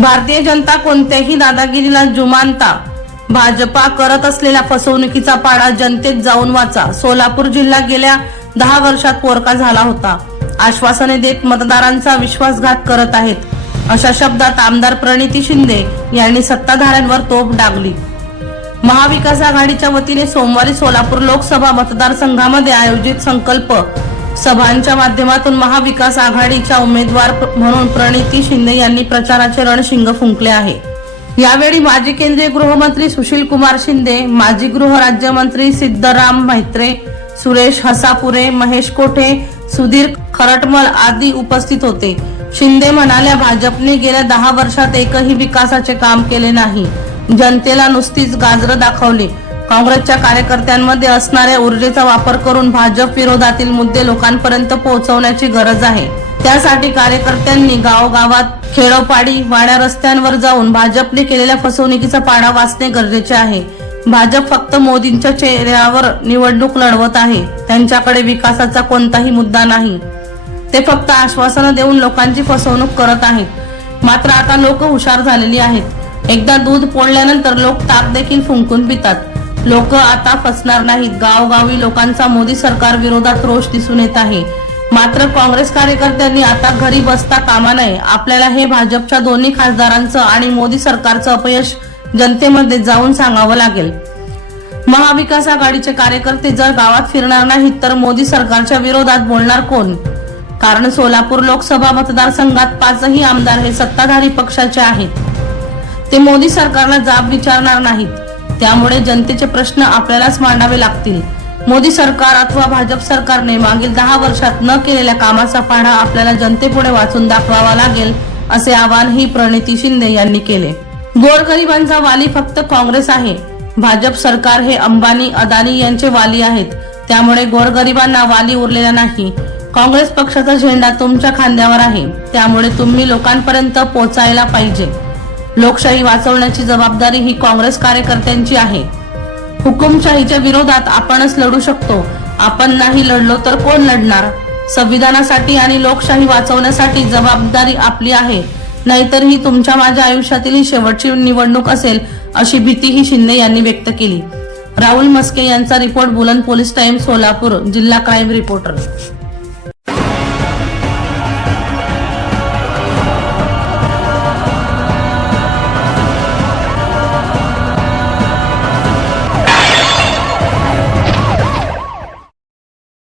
भारतीय जनता कोणत्याही दादागिरीला जुमानता. भाजपा करत असलेल्या फसवणुकीचा पाडा जनतेत जाऊन वाचा. सोलापूर जिल्हा गेल्या दहा वर्षात पोरका झाला होता. आश्वासने देत मतदारांचा विश्वासघात करत आहेत. अशा शब्दात आमदार प्रणिती शिंदे यांनी सत्ताधाऱ्यांवर तोफ डागली. महाविकास आघाडीच्या वतीने सोमवारी सोलापूर लोकसभा मतदारसंघामध्ये आयोजित संकल्प सभांच्या माध्यमातून महाविकास आघाडीच्या उमेदवार म्हणून प्रणिती शिंदे यांनी प्रचाराचे रणशिंग फुंकले आहे. यावेळी माजी केंद्रीय गृहमंत्री सुशील कुमार शिंदे माजी गृह राज्यमंत्री सिद्धराम मैत्रे सुरेश हसापुरे महेश कोठे सुधीर खरटमल आदी उपस्थित होते. शिंदे म्हणाल्या भाजपने गेल्या दहा वर्षात एकही विकासाचे काम केले नाही. जनतेला नुसतीच गाजरं दाखवली. काँग्रेसच्या कार्यकर्त्यांमध्ये असणाऱ्या ऊर्जेचा वापर करून भाजप विरोधातील मुद्दे लोकांपर्यंत पोहोचवण्याची गरज आहे. त्यासाठी कार्यकर्त्यांनी गावोगावात खेडोपाडी वाड्या रस्त्यांवर जाऊन भाजपने केलेल्या फसवणुकीचा पाडा वाचणे गरजेचे आहे. भाजप फक्त मोदींच्या चेहऱ्यावर निवडणूक लढवत आहे. त्यांच्याकडे विकासाचा कोणताही मुद्दा नाही. ते फक्त आश्वासनं देऊन लोकांची फसवणूक करत आहेत. मात्र आता लोक हुशार झालेली आहेत. एकदा दूध पोळल्यानंतर लोक ताक देखील फुंकून पितात. लोक आता फसणार नाहीत. गावगावी लोकांचा मोदी सरकार विरोधात रोष दिसून येत आहे. मात्र काँग्रेस कार्यकर्त्यांनी आता घरी बसता कामा नये. आपल्याला हे भाजपच्या दोन्ही खासदारांचं आणि मोदी सरकारचं अपयश जनतेमध्ये जाऊन सांगावं लागेल. महाविकास आघाडीचे कार्यकर्ते जर गावात फिरणार नाहीत तर मोदी सरकारच्या विरोधात बोलणार कोण? कारण सोलापूर लोकसभा मतदारसंघात पाचही आमदार हे सत्ताधारी पक्षाचे आहेत. ते मोदी सरकारला जाब विचारणार नाहीत. त्यामुळे जनतेचे प्रश्न आपल्यालाच मांडावे लागतील. मोदी सरकार अथवा भाजप सरकारने मागील दहा वर्षात न केलेल्या कामाचा पाढा आपल्याला जनतेपुढे वाचून दाखवावा लागेल असे आवाहनही प्रणिती शिंदे यांनी केले. गोरगरिबांचा वाली फक्त काँग्रेस आहे. भाजप सरकार हे अंबानी अदानी यांचे वाली आहेत. त्यामुळे गोरगरिबांना वाली उरलेला नाही. काँग्रेस पक्षाचा झेंडा तुमच्या खांद्यावर आहे. त्यामुळे तुम्ही लोकांपर्यंत पोचायला पाहिजे. लोकशाही वाचवण्याची जबाबदारी ही काँग्रेस कार्यकर्त्यांची आहे. हुकुमशाहीच्या विरोधात आपणच लढू शकतो. आपण नाही लढलो तर कोण लढणार? संविधानासाठी आणि लोकशाही वाचवण्यासाठी जबाबदारी आपली आहे. नाहीतर ही तुमच्या माझ्या आयुष्यातील ही शेवटची निवडणूक असेल अशी भीतीही शिंदे यांनी व्यक्त केली. राहुल मस्के यांचा रिपोर्ट बुलंद पोलीस टाइम सोलापूर जिल्हा क्राईम रिपोर्टर.